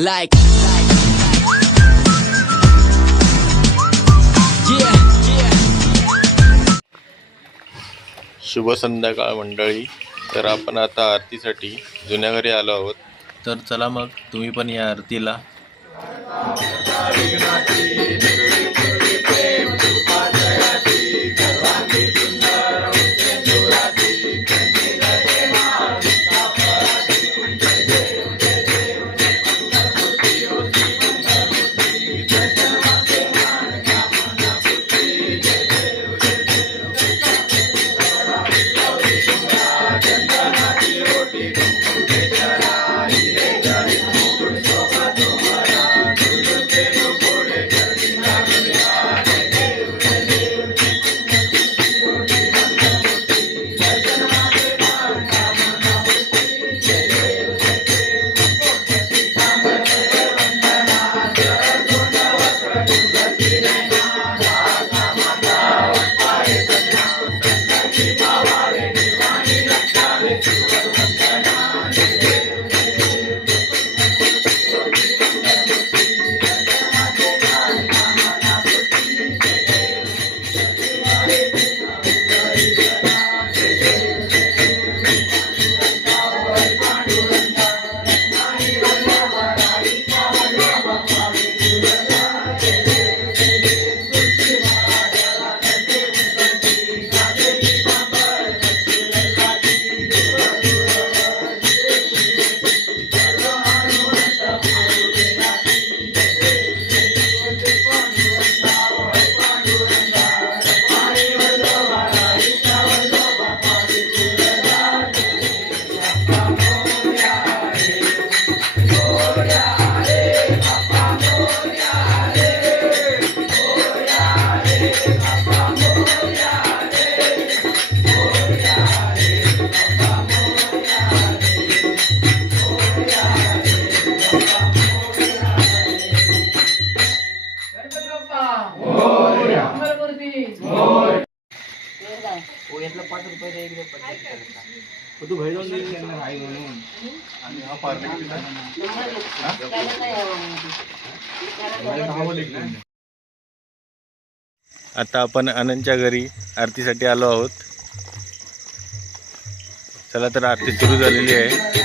Like, yeah, yeah. शुभ संध्याकाळ मंडळी. तर आपण आता आरतीसाठी जुन्या घरी आलो आहोत. तर चला मग तुम्ही पण या आरतीला. आता आपण आनंदच्या घरी आरतीसाठी आलो आहोत. चला तर आरती सुरू झालेली आहे.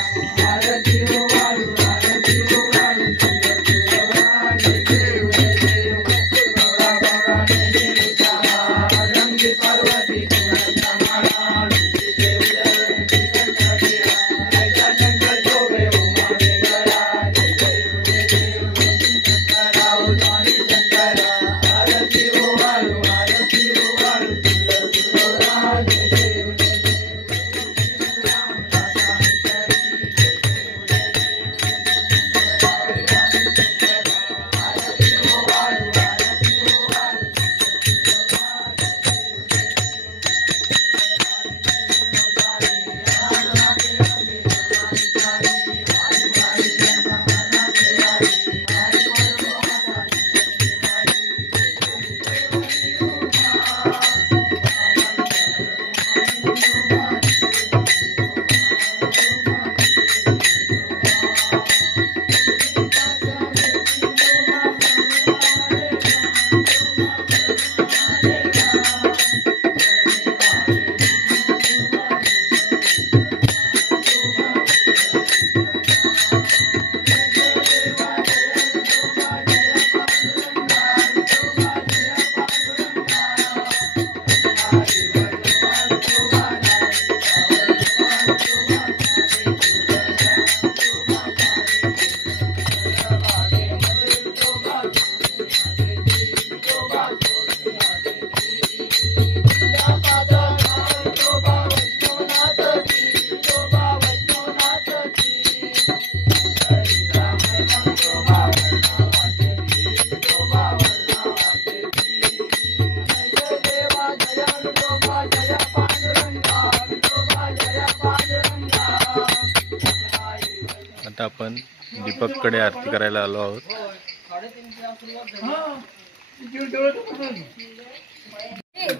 आरती करायला आलो आहोत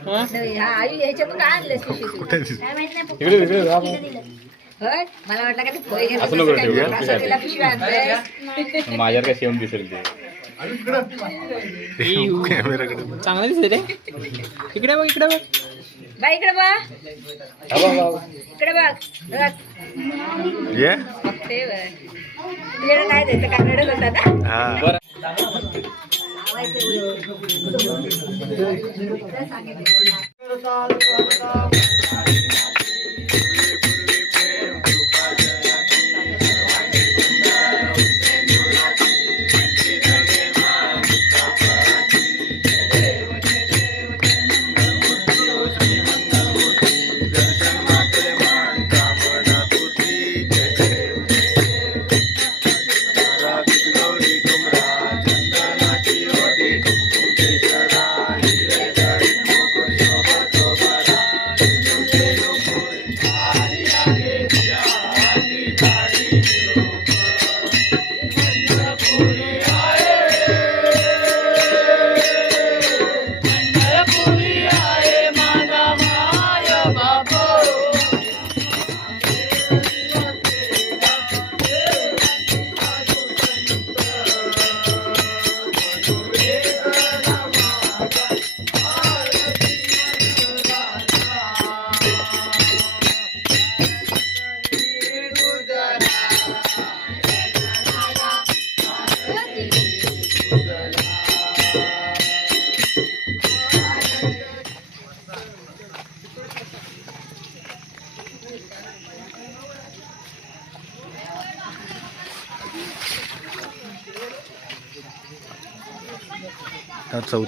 हा काय मला वाटलं का ते पोहे घेऊन असं नको ठेवू. माझ्यावर काय सेम दिसेल ते कॅमेराकडे चांगला दिसत रे इकडे बघ इकडे बघ बाई इकडे बघ इकडे बघ बघ. ये बघते बघ. तुझ्याकडे काय द्यायचं काय रडत होता ना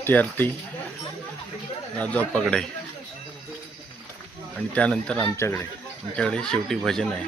आता आरती. राजा पगडे आणि त्यानंतर आमच्याकडे. आमच्याकडे शेवटी भजन आहे.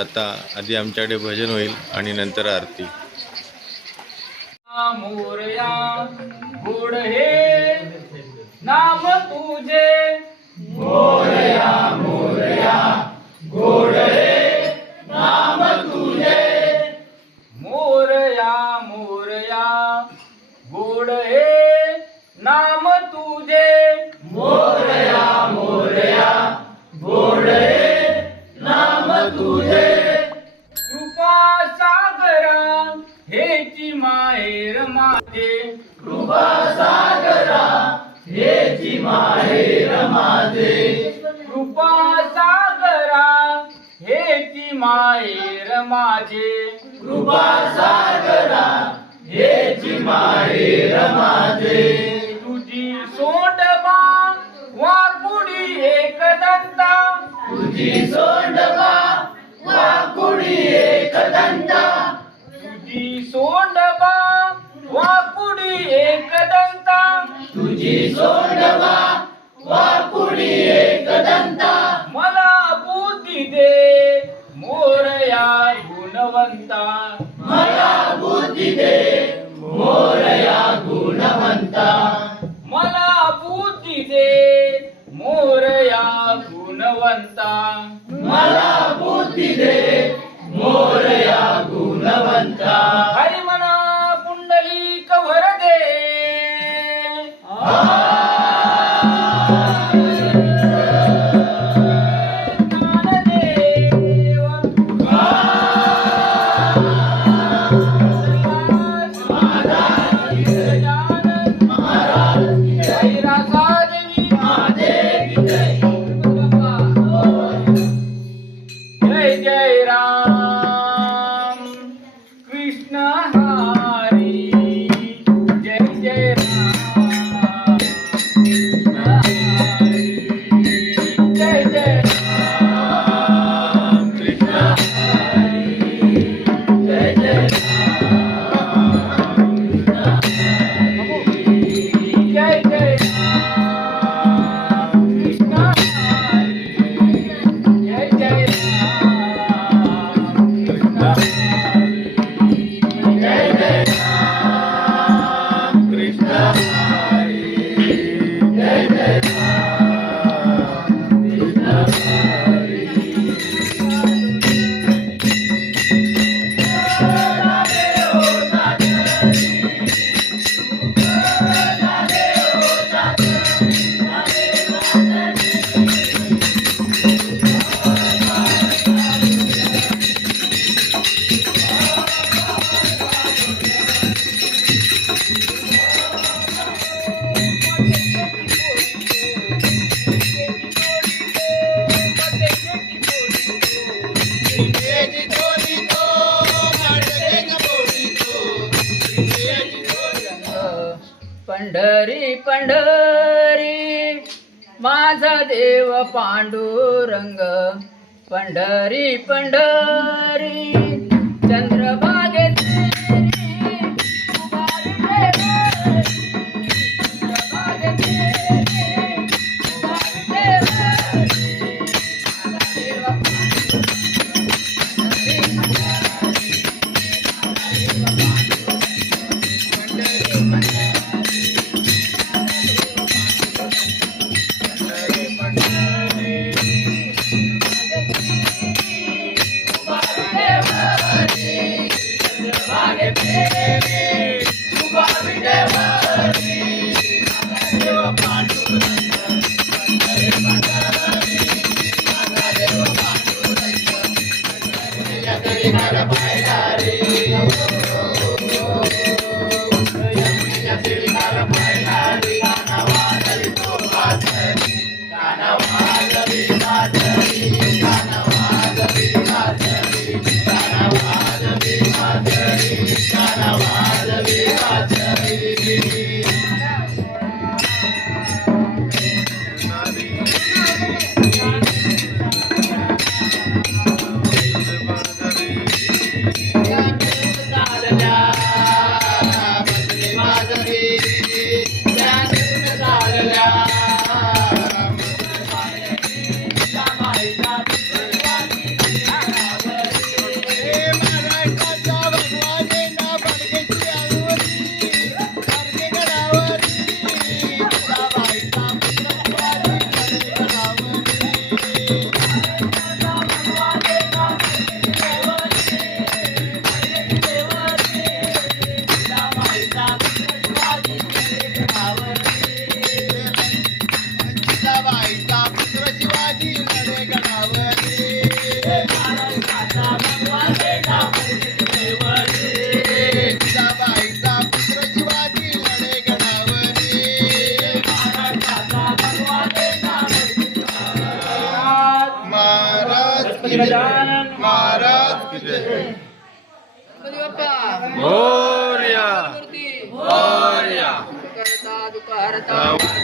आता आधी आमच्याकडे भजन होईल आणि नंतर आरती. मोरया गोड हे नाम तुझे. मोरया सोंडबा वाकुडी एक दंता तुझी सोंडबा वाकुडी एक दंता तुझी सोंडबा वाकुडी एक दंता माझा देव पांडुरंग पंढरी पंढरी चंद्रभा Oh.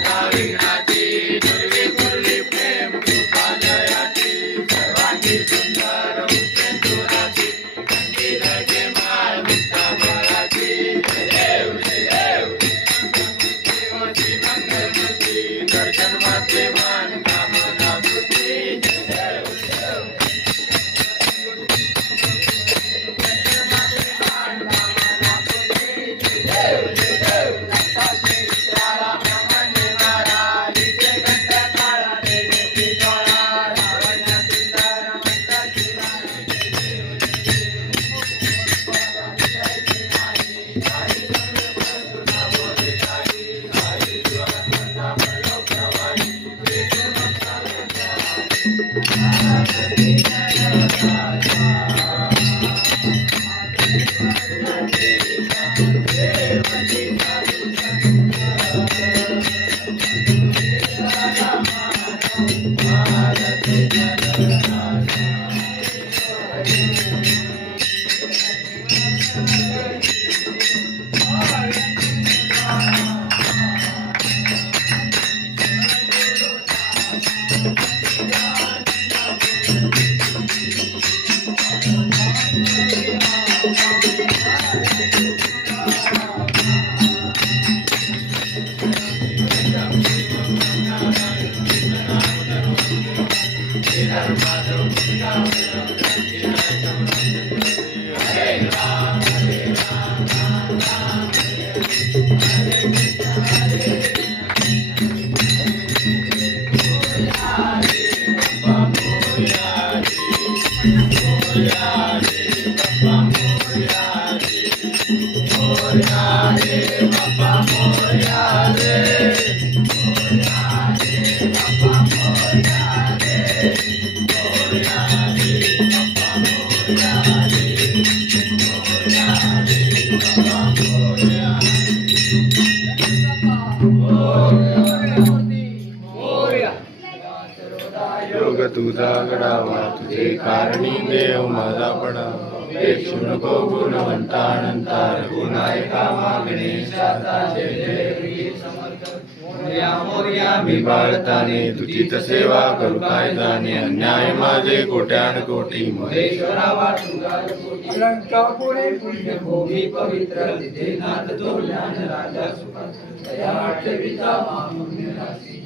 तुझा तुझे कारणी देव माझा पण पेक्षू नको गुणवंता अनंता गुणायका मागणे मी बाळताने तुझी सेवा करू काय जाणे अन्याय माझे कोट्यान कोटी महेश्वरा पुणे पुण्य पवित्र तिथे नाथ तो ज्ञान राजा दया राशी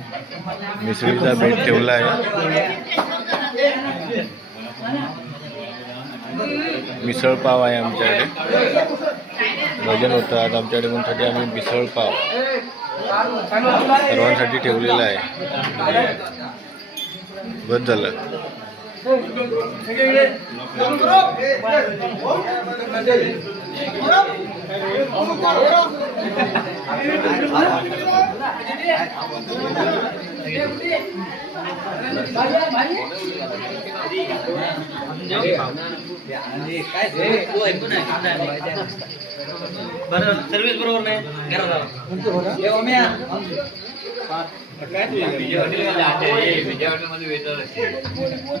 मिसळीचा बेट ठेवला आहे. मिसळ पाव आहे आमच्याकडे. भजन होतं. आज आमच्याकडे म्हणून आम्ही मिसळ पाव सर्वांसाठी ठेवलेला आहे. बस झालं. સર્વિસ બરોબર ને ઘરે બીજા હોટેલમાં વેટર હશે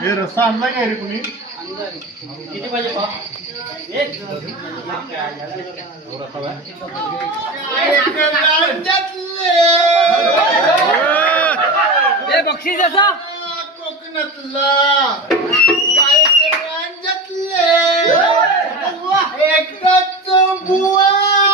हे रस्ता आणला काय रे कुणी बक्षीस असा कोकणातला एकटाच बुवाला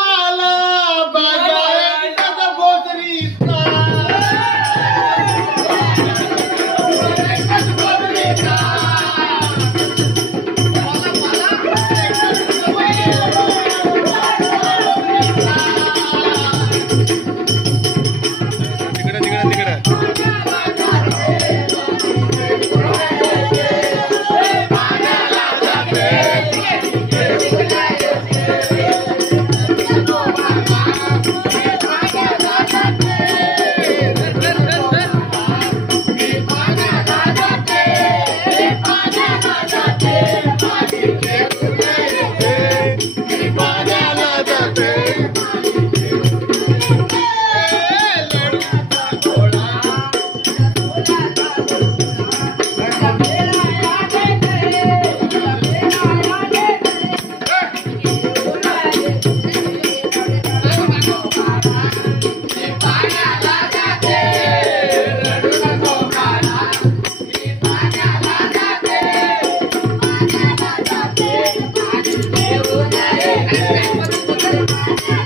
Thank you.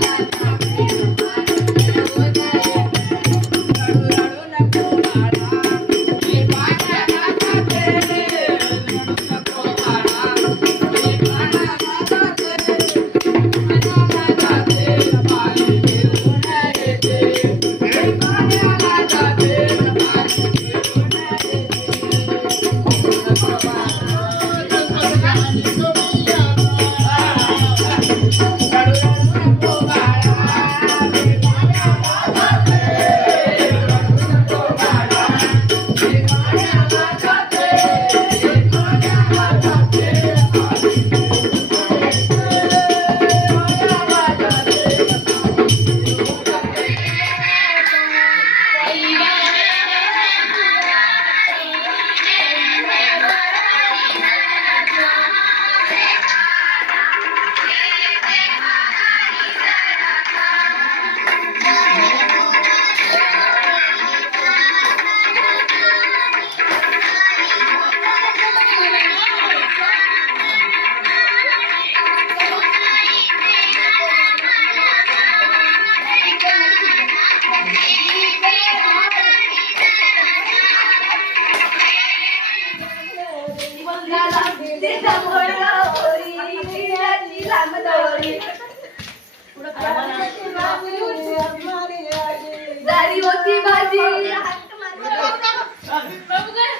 दारी होती भाजी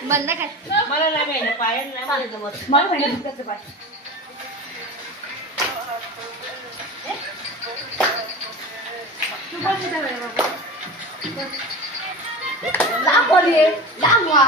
मला काय मला नाही माहिती पाय नाही मला जमत मला माहिती दुखतं पाय दाखवली दाखवा